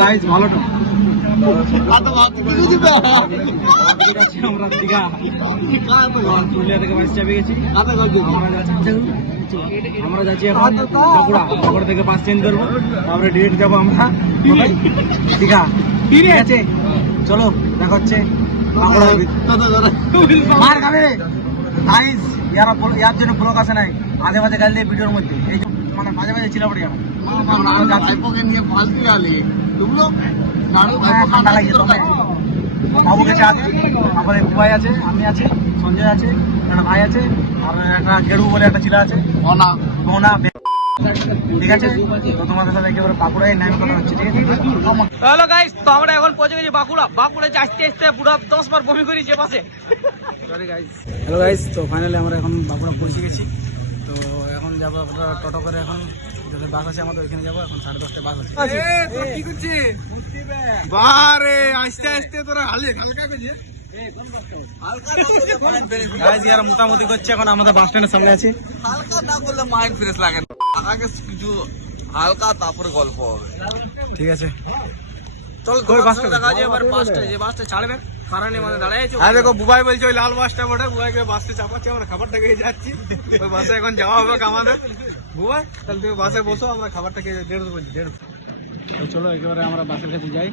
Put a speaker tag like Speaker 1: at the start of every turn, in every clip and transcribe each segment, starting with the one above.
Speaker 1: Guys ভালো তো? আমরা দীঘা পুরুলিয়া থেকে বাস চাপে গেছি। আমরা যাচ্ছি এখন বাঁকুড়া। বাঁকুড়া থেকে বাস চেঞ্জ করব। তারপরে ডিরেক্ট যাব আমরা। দীঘা। ঠিক আছে? চলো দেখা হচ্ছে মার খাবে। গাইজ ইয়ারা ইয়ার জন্য ব্লগ আসে নাই। মাঝে মাঝে দিয়ে ভিডিওর মধ্যে। এই মানে মাঝে মাঝে ছিল পড়ে যাবে হ্যাঁ, ঠান্ডা লাগে বাবু গেছে আছে আমি আছি সঞ্জয় আছে একটা ভাই আছে আর একটা গেরু বলে একটা ছিল আছে। মোনা। ঠিক আছে? তো তোমাদের সাথে একেবারে বাঁকুড়ায় নাম কথা হচ্ছে ঠিক আছে?
Speaker 2: হ্যালো গাইস তো আমরা এখন পৌঁছে গেছি বাঁকুড়া। বাঁকুড়া আসতে আসতে পুরো দশ বার বমি করি যে পাশে।
Speaker 1: হ্যালো গাইস তো ফাইনালি আমরা এখন বাঁকুড়া পৌঁছে গেছি। তো এখন যাব আমরা টোটো করে এখন। বাস আছে আমাদের ওইখানে যাব এখন সাড়ে দশটায় বাস আছে।
Speaker 2: কি করছিস?
Speaker 1: বারে আস্তে আস্তে তোরা হালে মোটামুটি করছে এখন আমাদের বাস স্ট্যান্ডের সামনে আছি।
Speaker 3: হালকা না করলে মাইন্ড ফ্রেশ লাগে না। আগে কিছু হালকা তারপরে গল্প হবে।
Speaker 1: ঠিক আছে।
Speaker 2: চল
Speaker 1: বাসটা
Speaker 2: সঙ্গে দেখা যায় এবার বাসটা যে বাসটা ছাড়বে। মানে
Speaker 1: হ্যাঁ দেখো বুবাই বলছে ওই লাল বাসটা বটে বুবাইকে বাসে চাপাচ্ছে আমরা খাবারটা খেয়ে যাচ্ছি। ওই বাসে এখন যাওয়া হবে আমাদের। বুবাই তাহলে তুমি বাসে বসো আমরা খাবারটা খেয়ে দেড়শো বলছি দেড়শো চলো একেবারে আমরা বাসের কাছে যাই।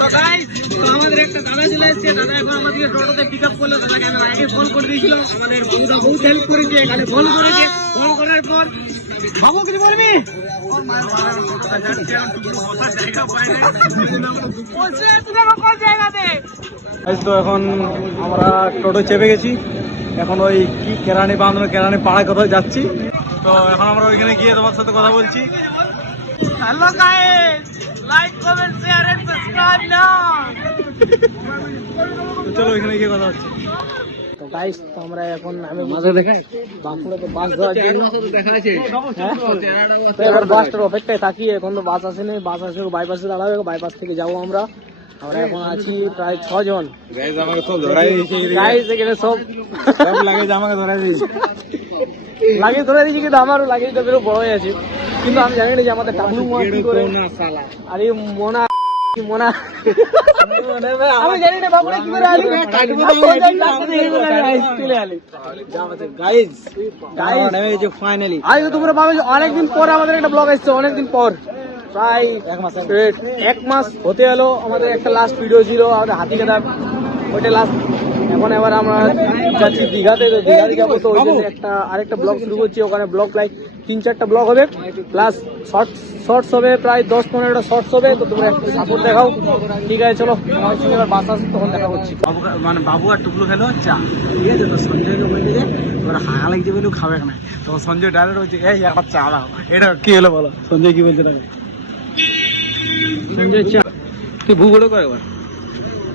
Speaker 2: তো গাইস তো আমাদের একটা দাদা চলে এসেছে। দাদা এখন আমাদেরকে টোটোতে পিক আপ করল। দাদাকে আমি আগে ফোন করে দিয়েছিলাম। আমাদের বন্ধুরা বহুত হেল্প করেছে। এখানে ফোন করেছে। ফোন করার পর বাবু কিছু বলবি?
Speaker 1: তো এখন আমরা টোটো চেপে গেছি। এখন ওই কি কেরানি বাঁধানো কেরানি পাড়ায় কোথাও যাচ্ছি। তো এখন আমরা ওইখানে গিয়ে তোমার সাথে কথা বলছি।
Speaker 2: Hello guys like comment share and subscribe
Speaker 1: now চলো ওইখানে গিয়ে কথা হচ্ছে।
Speaker 2: গাইস তো আমরা এখন আমি মাঝে দেখাই? বাঁকুড়াতে বাস ধরার জন্য। দেখা আছে। তো এবার বাসটার অপেক্ষায় থাকি এখন তো বাস আসেনি। বাস আসে বাইপাসে দাঁড়াবে বাইপাস থেকে যাব আমরা। আমরা এখন আছি প্রায় ছজন।
Speaker 1: গাইজ আমাকে সব ধরাই দিয়েছে
Speaker 2: গাইস এখানে সব
Speaker 1: সব লাগে আমাকে ধরাই দিয়েছে।
Speaker 2: লাগিয়ে ধরে দিয়েছি কিন্তু আমারও লাগিয়ে তো বড় হয়ে আছে কিন্তু আমি জানি না যে আমাদের টাবলু মোয়া কি করে। আরে মোনা আমি জানি না বাবুরা কি করে আলি। স্কুলে আলি।
Speaker 1: Guys
Speaker 2: Guys.
Speaker 1: নেমে গেছে ফাইনালি
Speaker 2: আজ তোমরা পাবে অনেকদিন পর আমাদের একটা ব্লগ এসছে অনেকদিন পর। প্রায়
Speaker 1: এক মাস
Speaker 2: এক- এক মাস হতে এলো আমাদের একটা লাস্ট ভিডিও ছিল আমাদের হাতি ওইটা লাস্ট এখন এবার আমরা যাচ্ছি দীঘাতে তো দীঘাতে যাব তো ওই জন্য একটা আরেকটা ব্লগ শুরু করছি। ওখানে ব্লগ প্রায় তিন চারটা ব্লগ হবে। প্লাস শর্ট শর্টস হবে প্রায় দশ পনেরোটা শর্টস হবে। তো তোমরা একটু সাপোর্ট দেখাও। ঠিক আছে চলো। আমার সঙ্গে এবার বাস আসছে তখন দেখা করছি
Speaker 1: বাবু মানে বাবু আর টুকলু খেলো চা। ঠিক আছে তো সঞ্জয়কে বলছে যে ওরা হাগা লাগছে বলেও খাবে না তো সঞ্জয় ডাইরেক্ট বলছে এই একটা চা দাও। এটা কি হলো বলো? সঞ্জয় কি বলছে তাকে? সঞ্জয় চা তুই ভূগোলে করে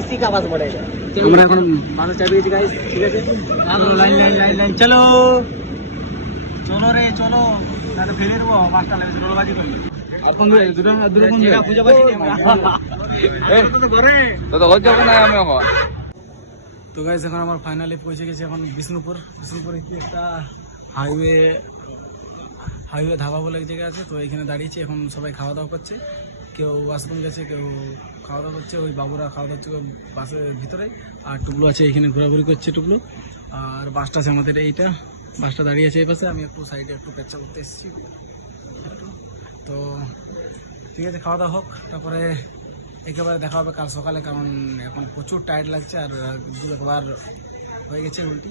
Speaker 2: ইসি কা বাস বলে
Speaker 1: আমরা এখন বাসে চাপে গেছি গাইস ঠিক আছে? লাইন লাইন লাইন লাইন চলো! চলো রে চলো! তাহলে ফেলে দেবো পাঁচটা লেগেছে রোলবাজি করছি
Speaker 3: তো
Speaker 1: গাইস এখন। আমার ফাইনালি পৌঁছে গেছি এখন বিষ্ণুপুর। বিষ্ণুপুরে কি একটা হাইওয়ে হাইওয়ে ধাবা বলে এক জায়গা আছে, তো এখানে দাঁড়িয়েছি, এখন সবাই খাওয়া দাওয়া করছে। কেউ ওয়াশরুম গেছে, কেউ খাওয়া দাওয়া করছে, ওই বাবুরা খাওয়া দাওয়া করছে বাসের ভিতরে, আর টুকলু আছে, এখানে ঘোরাঘুরি করছে টুকলু আর বাসটা আছে আমাদের এইটা, বাসটা দাঁড়িয়ে আছে এই পাশে, আমি একটু সাইডে একটু পেচ্ছা করতে এসেছি। তো ঠিক আছে, খাওয়া দাওয়া হোক, তারপরে একেবারে দেখা হবে কাল সকালে, কারণ এখন প্রচুর টায়ার্ড লাগছে, আর দু একবার হয়ে গেছে উল্টি।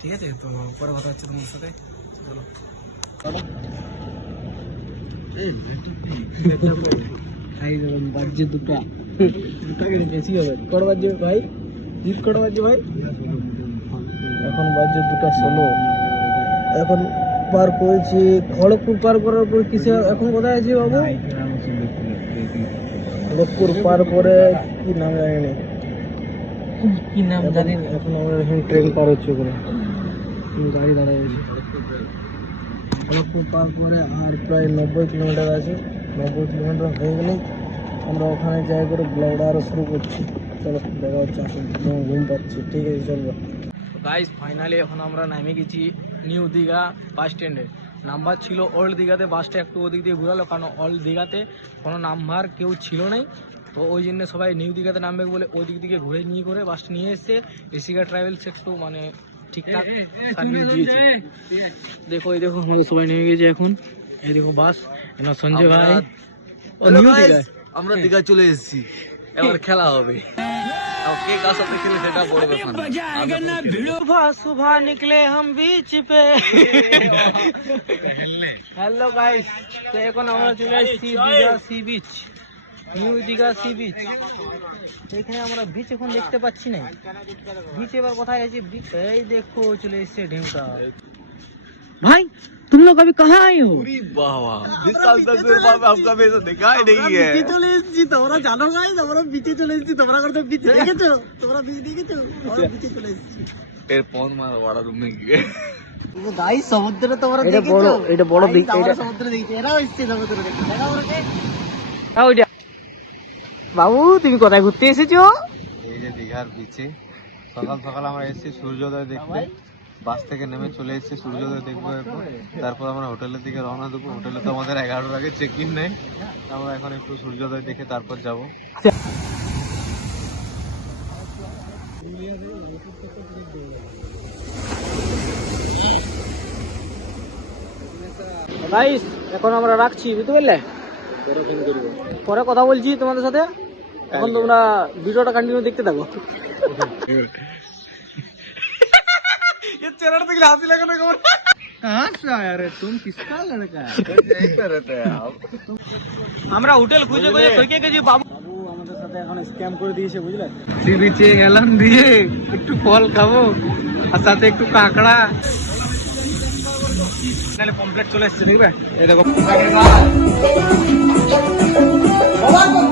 Speaker 1: ঠিক আছে, তো পরে কথা হচ্ছে তোমার সাথে। খাই এখন বাজছে দুটা ষোলো এখন পার করেছি খড়গপুর পার করার পর কিসে এখন কোথায় আছি বাবু
Speaker 4: খড়গপুর পার করে কি নাম জানি না
Speaker 1: কি নাম জানি
Speaker 4: এখন আমরা এখন ট্রেন পার হচ্ছে ওখানে গাড়ি দাঁড়ায় আছে খড়গপুর পার করে আর প্রায় নব্বই কিলোমিটার আছে। নব্বই কিলোমিটার হয়ে গেলেই আমরা ওখানে যাই করে ব্লগটা আরও শুরু করছি। চলো, দেখা হচ্ছে আসুন ঘুম পাচ্ছি। ঠিক আছে চলবো গাইস ফাইনালি এখন আমরা নেমে গেছি নিউ দীঘা বাস স্ট্যান্ডে নাম্বার ছিল ওল্ড দীঘাতে বাসটা একটু ওদিক দিয়ে ঘুরালো, কারণ ওল্ড দীঘাতে কোনো নাম্বার কেউ ছিল নাই। তো ওই জন্য সবাই নিউ দীঘাতে নামবে বলে ওই দিক ঘুরে নিয়ে করে বাসটা নিয়ে এসছে। এসিকা ট্রাভেলস একটু মানে ঠিকঠাক দেখো এই দেখো আমাদের সবাই নেমে গেছে এখন। এই দেখো বাস। এনার সঞ্জয় ভাই।
Speaker 3: আমরা দীঘা চলে এসেছি। এবার খেলা হবে। কে কার সাথে খেলে সেটা
Speaker 4: সুভা নিকলে হাম বিচ পে। হ্যালো গাইস তো এখন আমরা চলে এসেছি sea beach new Digha sea beach এখানে আমরা বিচ এখন দেখতে পাচ্ছি না বিচ এবার কোথায় আছে বিচ এই দেখো চলে এসেছে ঢেউটা ভাই तुम लोग अभी कहाँ आए हो
Speaker 3: पूरी वाह वाह बीस साल तक मेरे बाप ने आपका वैसा देखा ही नहीं है
Speaker 4: চলে এসেছি তোমরা জানো গাইস আমরা বিচে চলে এসেছি তোমরা করতে বিচ দেখেছো তোমরা বিচ দেখেছো আমরা বিচে চলে এসেছি
Speaker 3: এর ফোন মার বড় রুম में गए
Speaker 2: গাইস সমুদ্রে তোমরা
Speaker 4: এটা
Speaker 2: দেখেছো
Speaker 4: বড় এটা বড়
Speaker 2: Guys,
Speaker 4: বিচ
Speaker 2: আমরা
Speaker 4: এটা
Speaker 2: সমুদ্রে দেখেছি এরাও এসছে সমুদ্রে দেখতে দেখা ওরকে
Speaker 4: হ্যাঁ, ওইটা বাবু তুমি কোথায় ঘুরতে এসেছ?
Speaker 5: এই যে দীঘার বিচে সকাল সকাল আমরা এসেছি সূর্যোদয় দেখতে। বাস থেকে নেমে চলে এসেছি সূর্যোদয় দেখব এখন তারপর আমরা হোটেলের দিকে রওনা দেবো। হোটেলে তো আমাদের এগারোটার আগে চেক ইন নেই। আমরা এখন একটু সূর্যোদয় দেখে তারপর যাব।
Speaker 4: এখন আমরা রাখছি বুঝতে পারলে? পরে কথা বলছি তোমাদের সাথে। এখন তোমরা ভিডিওটা কন্টিনিউ দেখতে থাকো। আমরা হোটেল খুঁজে খুঁজে গেছি বাবু। বাবু আমাদের সাথে এখন স্ক্যাম করে দিয়েছে বুঝলে? সি বিচে গেলাম দিয়ে একটু ফল খাব আর সাথে একটু কাঁকড়া। কমপ্লিট চলে এসছে দেখবে? এই দেখো।